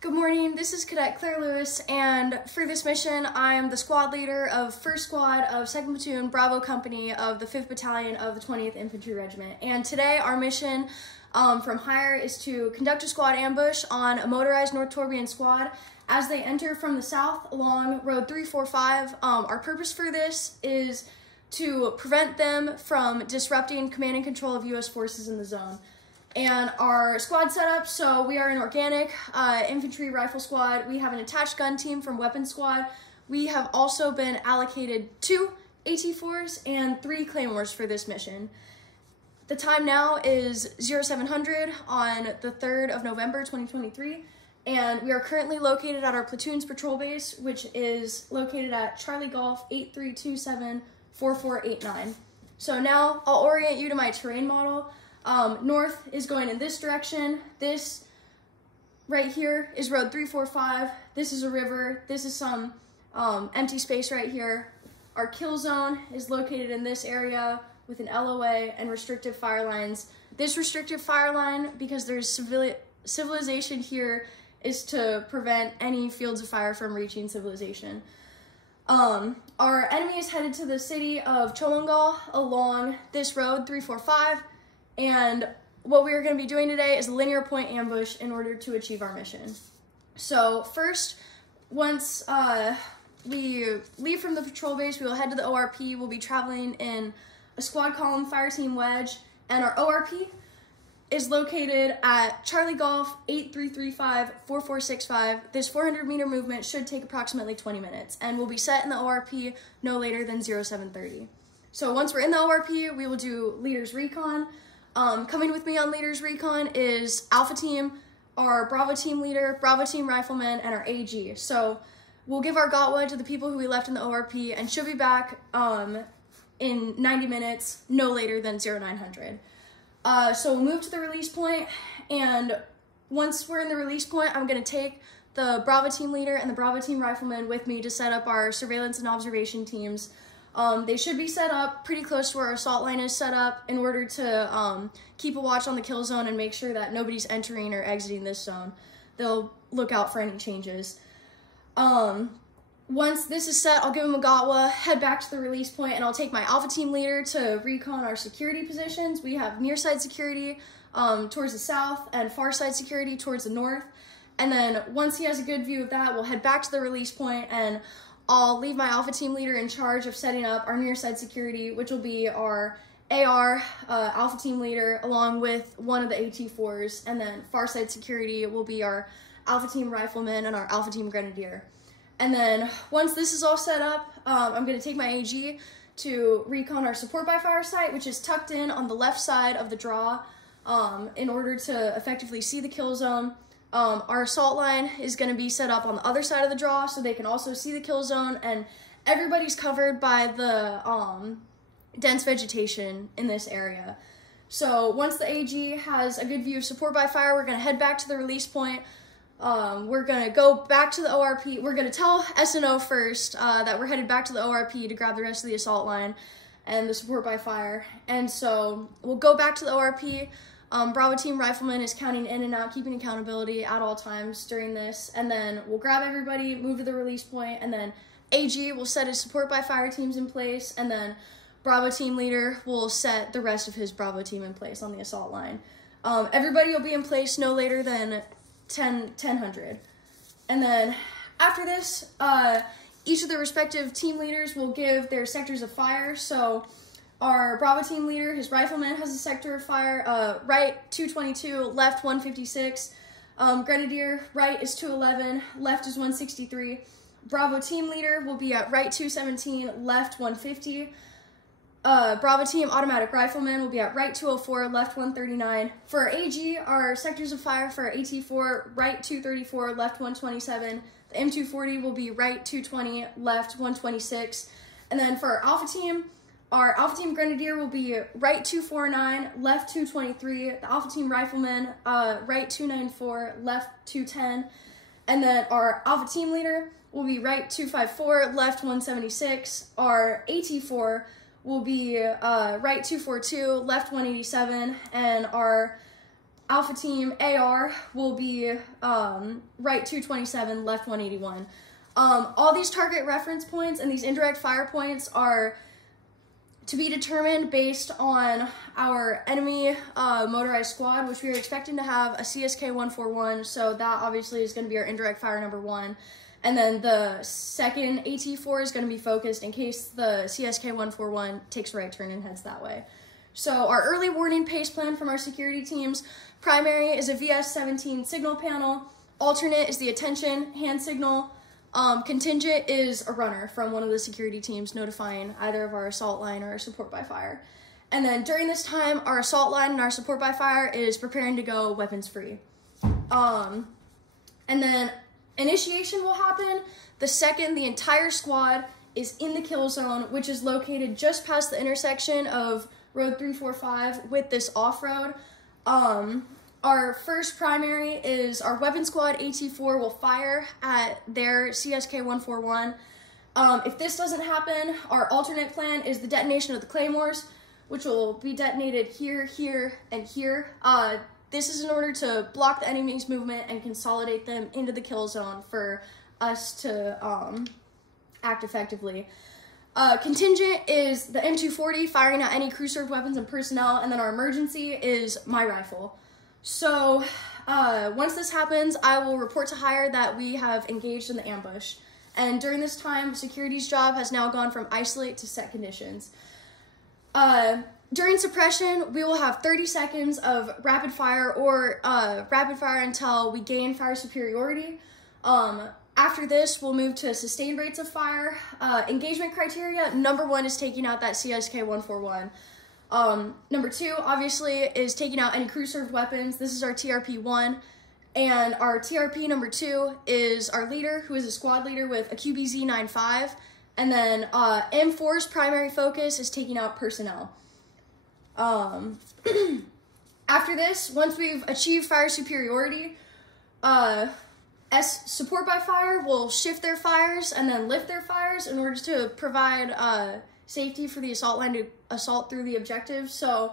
Good morning, this is Cadet Claire Lewis, and for this mission, I'm the squad leader of 1st Squad of 2nd Platoon Bravo Company of the 5th Battalion of the 20th Infantry Regiment. And today, our mission from higher is to conduct a squad ambush on a motorized North Torbian squad as they enter from the south along Road 345. Our purpose for this is to prevent them from disrupting command and control of U.S. forces in the zone. And our squad setup, so we are an organic infantry rifle squad. We have an attached gun team from weapons squad. We have also been allocated 2 AT4s and 3 claymores for this mission. The time now is 0700 on the 3rd of November 2023, and we are currently located at our platoon's patrol base, which is located at Charlie Golf 83274489. So now I'll orient you to my terrain model. North is going in this direction. This right here is Road 345. This is a river. This is some empty space right here. Our kill zone is located in this area with an LOA and restrictive fire lines. This restrictive fire line, because there's civilization here, is to prevent any fields of fire from reaching civilization. Our enemy is headed to the city of Cholongal along this road 345. And what we are going to be doing today is a linear point ambush in order to achieve our mission. So first, once we leave from the patrol base, we will head to the ORP. We'll be traveling in a squad column fire team wedge, and our ORP is located at Charlie Golf 83354465. This 400-meter movement should take approximately 20 minutes, and we'll be set in the ORP no later than 0730. So once we're in the ORP, we will do leaders recon. Coming with me on Leaders Recon is Alpha Team, our Bravo Team leader, Bravo Team Rifleman, and our AG. So we'll give our Gotwa to the people who we left in the ORP and should be back in 90 minutes, no later than 0900. So we'll move to the release point, and once we're in the release point, I'm going to take the Bravo Team leader and the Bravo Team Rifleman with me to set up our surveillance and observation teams. They should be set up pretty close to where our assault line is set up in order to keep a watch on the kill zone and make sure that nobody's entering or exiting this zone. They'll look out for any changes. Once this is set, I'll give them a Gotwa, head back to the release point, and I'll take my Alpha Team leader to recon our security positions. We have near side security towards the south and far side security towards the north. And then once he has a good view of that, we'll head back to the release point, and I'll leave my Alpha Team leader in charge of setting up our near side security, which will be our AR Alpha Team leader along with one of the AT4s, and then far side security will be our Alpha Team Rifleman and our Alpha Team Grenadier. And then once this is all set up, I'm going to take my AG to recon our support by fire site, which is tucked in on the left side of the draw in order to effectively see the kill zone. Our assault line is going to be set up on the other side of the draw so they can also see the kill zone, and everybody's covered by the dense vegetation in this area. So once the AG has a good view of support by fire, we're going to head back to the release point. We're going to go back to the ORP. We're going to tell SNO first that we're headed back to the ORP to grab the rest of the assault line and the support by fire. And so we'll go back to the ORP. Bravo Team Rifleman is counting in and out, keeping accountability at all times during this, and then we'll grab everybody, move to the release point, and then AG will set his support by fire teams in place, and then Bravo Team leader will set the rest of his Bravo team in place on the assault line. Everybody will be in place no later than 1000. And then after this, each of the respective team leaders will give their sectors of fire. So our Bravo Team leader, his Rifleman, has a sector of fire, right 222, left 156. Grenadier, right is 211, left is 163. Bravo Team leader will be at right 217, left 150. Bravo Team Automatic Rifleman will be at right 204, left 139. For our AG, our sectors of fire for our AT4, right 234, left 127. The M240 will be right 220, left 126. And then for our Alpha Team, our Alpha Team Grenadier will be right 249, left 223. The Alpha Team Rifleman, right 294, left 210. And then our Alpha Team Leader will be right 254, left 176. Our AT4 will be right 242, left 187. And our Alpha Team AR will be right 227, left 181. All these target reference points and these indirect fire points are to be determined based on our enemy motorized squad, which we are expecting to have a CSK 141, so that obviously is going to be our indirect fire number 1. And then the second AT4 is going to be focused in case the CSK 141 takes a right turn and heads that way. So our early warning pace plan from our security teams: primary is a VS-17 signal panel, alternate is the attention hand signal, contingent is a runner from one of the security teams notifying either of our assault line or our support by fire. And then during this time, our assault line and our support by fire is preparing to go weapons free. And then initiation will happen the second the entire squad is in the kill zone, which is located just past the intersection of Road 345 with this off-road. Our first primary is our weapon squad AT4 will fire at their CSK 141. If this doesn't happen, our alternate plan is the detonation of the claymores, which will be detonated here, here, and here. This is in order to block the enemy's movement and consolidate them into the kill zone for us to act effectively. Contingent is the M240 firing at any crew-served weapons and personnel, and then our emergency is my rifle. So once this happens, I will report to hire that we have engaged in the ambush. And during this time, security's job has now gone from isolate to set conditions. During suppression, we will have 30 seconds of rapid fire or rapid fire until we gain fire superiority. After this, we'll move to sustained rates of fire. Engagement criteria, number 1 is taking out that CSK 141. Number 2, obviously, is taking out any crew-served weapons. This is our TRP 1. And our TRP number 2 is our leader, who is a squad leader with a QBZ 95. And then M4's primary focus is taking out personnel. After this, once we've achieved fire superiority, support by fire will shift their fires and then lift their fires in order to provide safety for the assault line to assault through the objective. So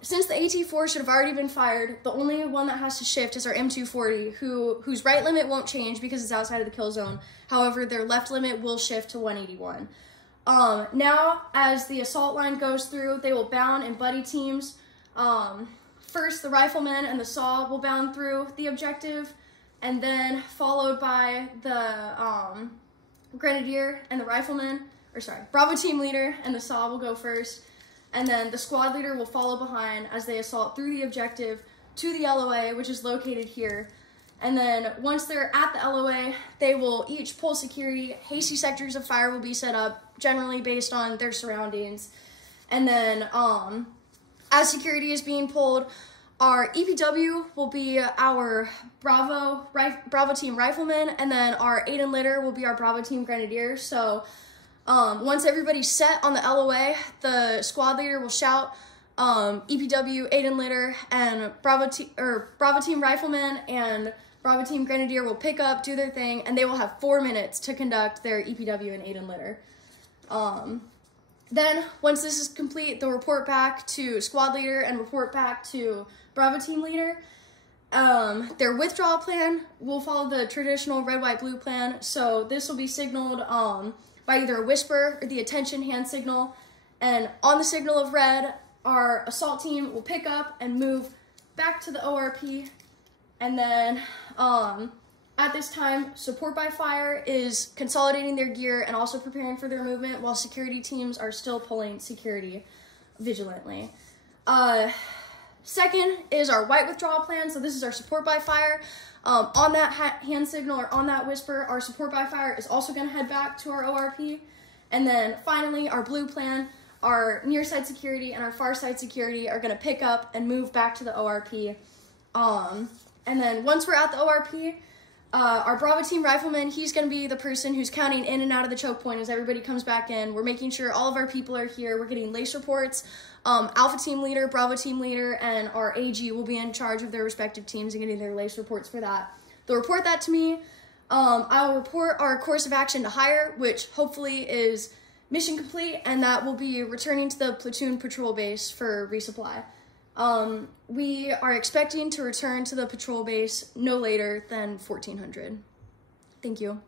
since the AT4 should have already been fired, the only one that has to shift is our M240, whose right limit won't change because it's outside of the kill zone. However, their left limit will shift to 181. Now, as the assault line goes through, they will bound in buddy teams. First, the rifleman and the SAW will bound through the objective, and then followed by the grenadier and the rifleman, or sorry, Bravo team leader and the SAW will go first, and then the squad leader will follow behind as they assault through the objective to the LOA, which is located here. And then once they're at the LOA, they will each pull security. Hasty sectors of fire will be set up, generally based on their surroundings. And then as security is being pulled, our EPW will be our Bravo team rifleman, and then our aid and litter will be our Bravo team grenadier. So once everybody's set on the LOA, the squad leader will shout EPW, aid and litter, and Bravo team rifleman and Bravo team grenadier will pick up, do their thing, and they will have 4 minutes to conduct their EPW and aid and litter. Then, once this is complete, they'll report back to squad leader and report back to Bravo team leader. Their withdrawal plan will follow the traditional red, white, blue plan. So this will be signaled by either a whisper or the attention hand signal. And on the signal of red, our assault team will pick up and move back to the ORP. And then at this time, support by fire is consolidating their gear and also preparing for their movement while security teams are still pulling security vigilantly. Second is our white withdrawal plan. So this is our support by fire. On that hand signal or on that whisper, our support by fire is also going to head back to our ORP. And then finally, our blue plan, our near side security and our far side security are going to pick up and move back to the ORP. And then once we're at the ORP, our Bravo team rifleman, he's going to be the person who's counting in and out of the choke point as everybody comes back in. We're making sure all of our people are here. We're getting lace reports. Alpha team leader, Bravo team leader, and our AG will be in charge of their respective teams and getting their lace reports for that. They'll report that to me. I will report our course of action to hire, which hopefully is mission complete, and that will be returning to the platoon patrol base for resupply. We are expecting to return to the patrol base no later than 1400. Thank you.